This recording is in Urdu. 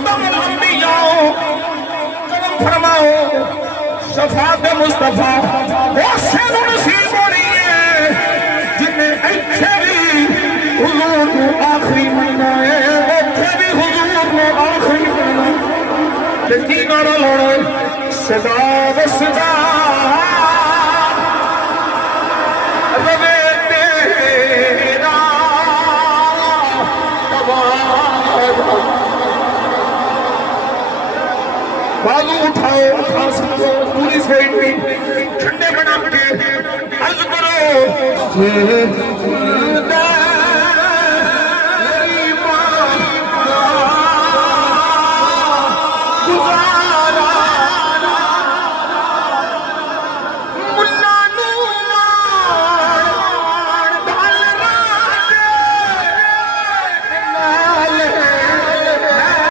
خاتم الانبیاء کرم فرماؤ شفاعت مصطفیٰ واسے نصیب ہونی ہے جنہیں ایتھے بھی حضور کو آخری مہینہ ہے ایتھے بھی حضور کو آخری مہینہ لیکن نعرہ لڑے صدا و صدا روے تیرا بازو اٹھاؤ اٹھا سکو پوری سائڈ میں ٹھنڈے بنا کے عرض کرو